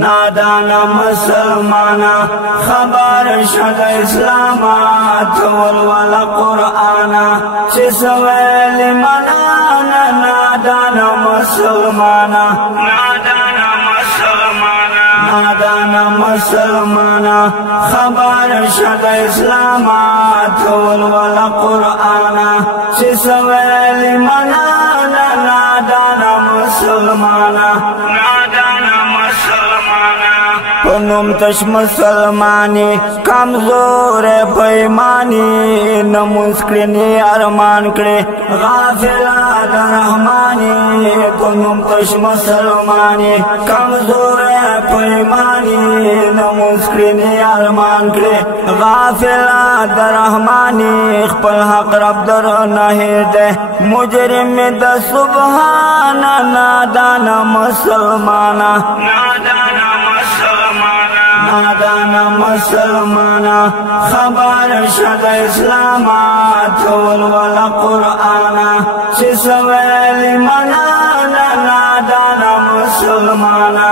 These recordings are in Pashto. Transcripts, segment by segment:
نادانا مسلمانا خبر شد اسلامات والولا قرآنا چه سویل منانا نادانا مسلمانا نادانا مسلمانا خبر شد اسلامات والولا قرآنا چه سویل منانا نادانا مسلمانا پنوم تش مسلمانی کمزور پیمانی نمونس کرنی ارمان کرے غافل در رحمانی پنوم تش مسلمانی کمزور پیمانی نمونس کرنی ارمان کرے غافل در رحمانی خپل حق رب در نهیر دے مجرم دا سبحانا نادانا مسلمانا نادانا مسلمانا خبر شد اسلامات والولا قرآنا چه سویل منانا نادانا مسلمانا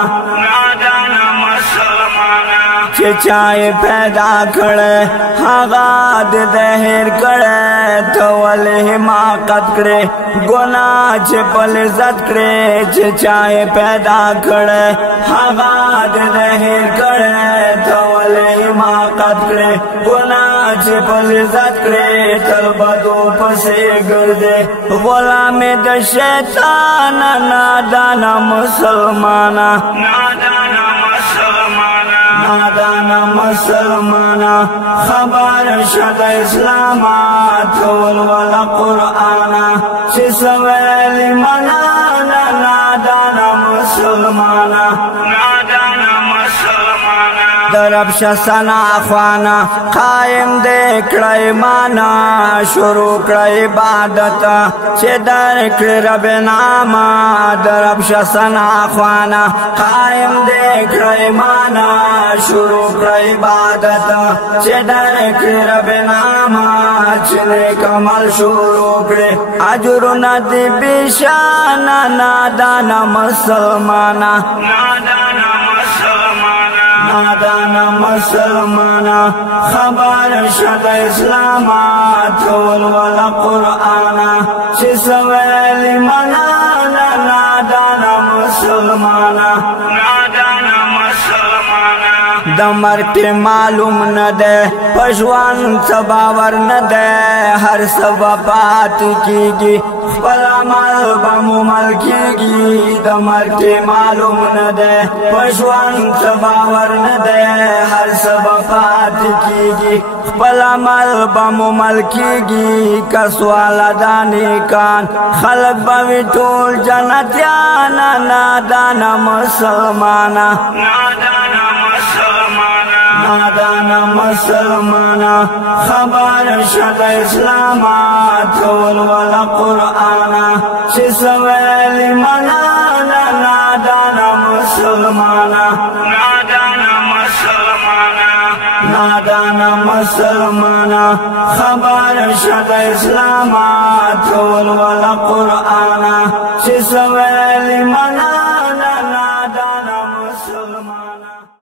چه چای پیدا کرے حغاد دہر کرے تولی حماقت کرے گناہ چه پلزت کرے چه چای پیدا کرے حغاد دہر کرے تولی حماقت کرے گناہ چه پلزت کرے تلبدو پسے گردے غلام دا شیطان نادانا مسلمانا نادانا مسلمانا خبر شد اسلامات والولا قرآنا چه سویل منانا نادانا مسلمانا درب شسنا خوانا قائم دے کڑائی مانا شروع کڑائی عبادتا چه در کڑی رب ناما درب شسنا خوانا قائم دے کڑائی مانا شروع کڑائی عبادتا چه در کڑی رب ناما چنے کمال شروع کڑی عجر ندی بیشانا نادانا مسلمانا نادانا مسلمانا خبر شد اسلامات والولا قرآنا چه سویل منانا نادانا مسلمانا دمر کے معلوم نہ دے پشوان سباور نہ دے ہر سبا بات کی گی خپل عمل بممل کی گی دمر کے معلوم نہ دے پشوان سباور نہ دے ہر سبا بات کی گی خپل عمل بممل کی گی کسوالا دانی کان خلق بوی ټول جنتیانا نادانا مسلمانا نادانا مسلمانا خبر شد اسلامات والولا قرآنا چه سویل منانا نادانا مسلمانا نادانا مسلمانا خبر شد اسلامات والولا قرآنا چه سویل منانا